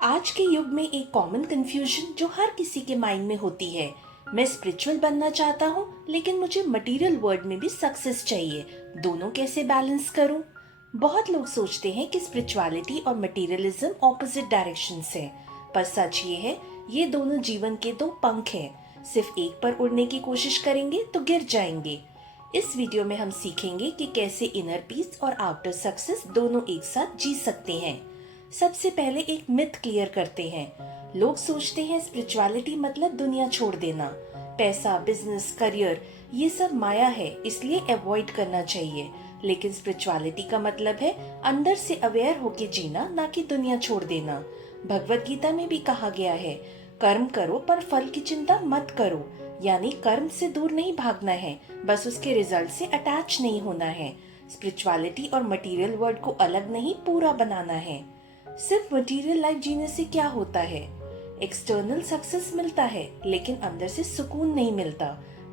आज के युग में एक कॉमन कंफ्यूजन जो हर किसी के माइंड में होती है, मैं स्पिरिचुअल बनना चाहता हूँ लेकिन मुझे मटेरियल वर्ल्ड में भी सक्सेस चाहिए, दोनों कैसे बैलेंस करूँ। बहुत लोग सोचते हैं कि स्पिरिचुअलिटी और मटेरियलिज्म ऑपोजिट डायरेक्शंस हैं, पर सच ये है ये दोनों जीवन के दो पंख हैं। सिर्फ एक पर उड़ने की कोशिश करेंगे तो गिर जाएंगे। इस वीडियो में हम सीखेंगे कि कैसे इनर पीस और आउटर सक्सेस दोनों एक साथ जी सकते हैं। सबसे पहले एक मिथ क्लियर करते हैं। लोग सोचते हैं स्पिरिचुअलिटी मतलब दुनिया छोड़ देना। पैसा, बिजनेस, करियर ये सब माया है, इसलिए अवॉइड करना चाहिए। लेकिन स्पिरिचुअलिटी का मतलब है अंदर से अवेयर होके जीना, ना कि दुनिया छोड़ देना। भगवत गीता में भी कहा गया है, कर्म करो पर फल की चिंता मत करो। यानी कर्म से दूर नहीं भागना है, बस उसके रिजल्ट से अटैच नहीं होना है। स्पिरिचुअलिटी और मटेरियल वर्ल्ड को अलग नहीं, पूरा बनाना है। सिर्फ मटेरियल लाइफ जीने से क्या होता है? एक्सटर्नल सक्सेस मिलता है लेकिन अंदर से सुकून नहीं मिलता।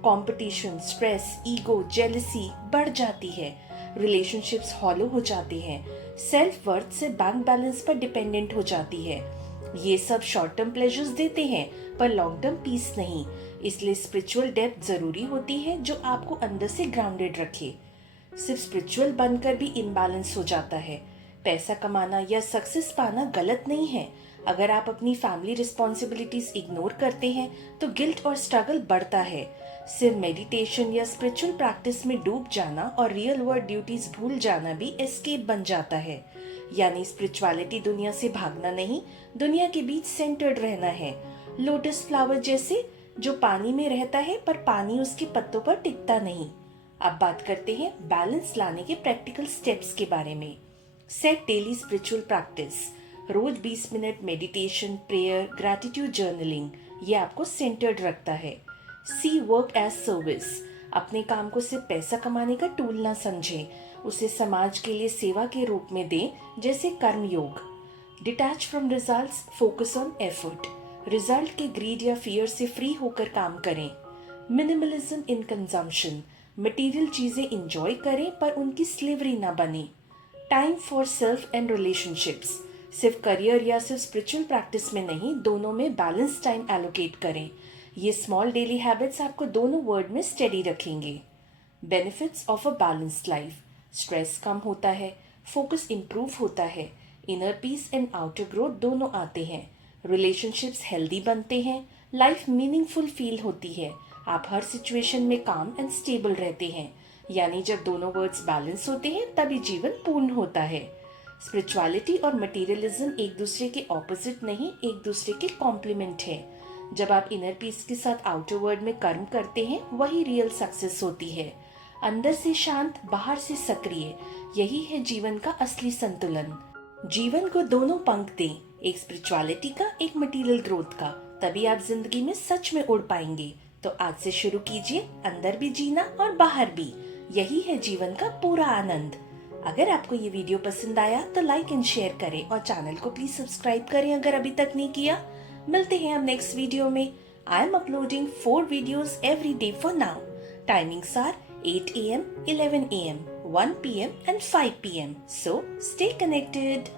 कंपटीशन, स्ट्रेस, ईगो, जेलसी बढ़ जाती है। रिलेशनशिप्स हॉलो हो जाते हैं। सेल्फ वर्थ से बैंक बैलेंस पर डिपेंडेंट हो जाती है। ये सब शॉर्ट टर्म प्लेजर्स देते हैं पर लॉन्ग टर्म पीस नहीं। इसलिए स्पिरिचुअल डेप्थ जरूरी होती है जो आपको अंदर से ग्राउंडेड रखे। सिर्फ स्पिरिचुअल बनकर भी इम्बैलेंस हो जाता है। पैसा कमाना या सक्सेस पाना गलत नहीं है। अगर आप अपनी फैमिली रिस्पॉन्सिबिलिटीज इग्नोर करते हैं तो गिल्ट और स्ट्रगल बढ़ता है। सिर्फ मेडिटेशन या स्पिरिचुअल प्रैक्टिस में डूब जाना और रियल वर्ल्ड ड्यूटीज भूल जाना भी एस्केप बन जाता है। यानी स्पिरिचुअलिटी दुनिया से भागना नहीं, दुनिया के बीच सेंटर्ड रहना है। लोटस फ्लावर जैसे, जो पानी में रहता है पर पानी उसके पत्तों पर टिकता नहीं। अब बात करते हैं बैलेंस लाने के प्रैक्टिकल स्टेप्स के बारे में। Set daily spiritual practice. रोज 20 minute meditation, prayer, gratitude journaling, ये आपको सेंटर्ड रखता है। See work as service. अपने काम को सिर्फ पैसा कमाने का टूल ना समझें, उसे समाज के लिए सेवा के रूप में दें, जैसे कर्म योग। Detach from results, focus on effort. Result के ग्रीड या फियर से फ्री होकर काम करें। Minimalism in consumption. मटेरियल चीजें इंजॉय करें पर उनकी स्लेवरी ना बने। Time for self and relationships. सिर्फ करियर या सिर्फ स्पिरिचुअल प्रैक्टिस में नहीं, दोनों में बैलेंस टाइम एलोकेट करें। ये स्मॉल डेली हैबिट्स आपको दोनों वर्ड में स्टेडी रखेंगे। Benefits of a balanced life. Stress कम होता है, फोकस इम्प्रूव होता है, inner peace and outer growth दोनों आते हैं। रिलेशनशिप्स हेल्दी बनते हैं, लाइफ मीनिंगफुल फील होती है, आप हर सिचुएशन में काम एंड स्टेबल रहते हैं। यानी जब दोनों वर्ड्स बैलेंस होते हैं तभी जीवन पूर्ण होता है। स्पिरिचुअलिटी और मटेरियलिज्म एक दूसरे के ऑपोजिट नहीं, एक दूसरे के कॉम्प्लीमेंट है। जब आप इनर पीस के साथ आउटर वर्ल्ड में कर्म करते हैं वही रियल सक्सेस होती है। अंदर से शांत, बाहर से सक्रिय, यही है जीवन का असली संतुलन। जीवन को दोनों पंख दें, एक स्पिरिचुअलिटी का, एक मटेरियल ग्रोथ का, तभी आप जिंदगी में सच में उड़ पाएंगे। तो आज से शुरू कीजिए, अंदर भी जीना और बाहर भी। यही है जीवन का पूरा आनंद। अगर आपको ये वीडियो पसंद आया तो लाइक एंड शेयर करें और चैनल को प्लीज सब्सक्राइब करें अगर अभी तक नहीं किया। मिलते हैं हम नेक्स्ट वीडियो में। I am uploading 4 videos every day for now. Timings are 8 AM, 11 AM, 1 PM and 5 PM. So stay connected.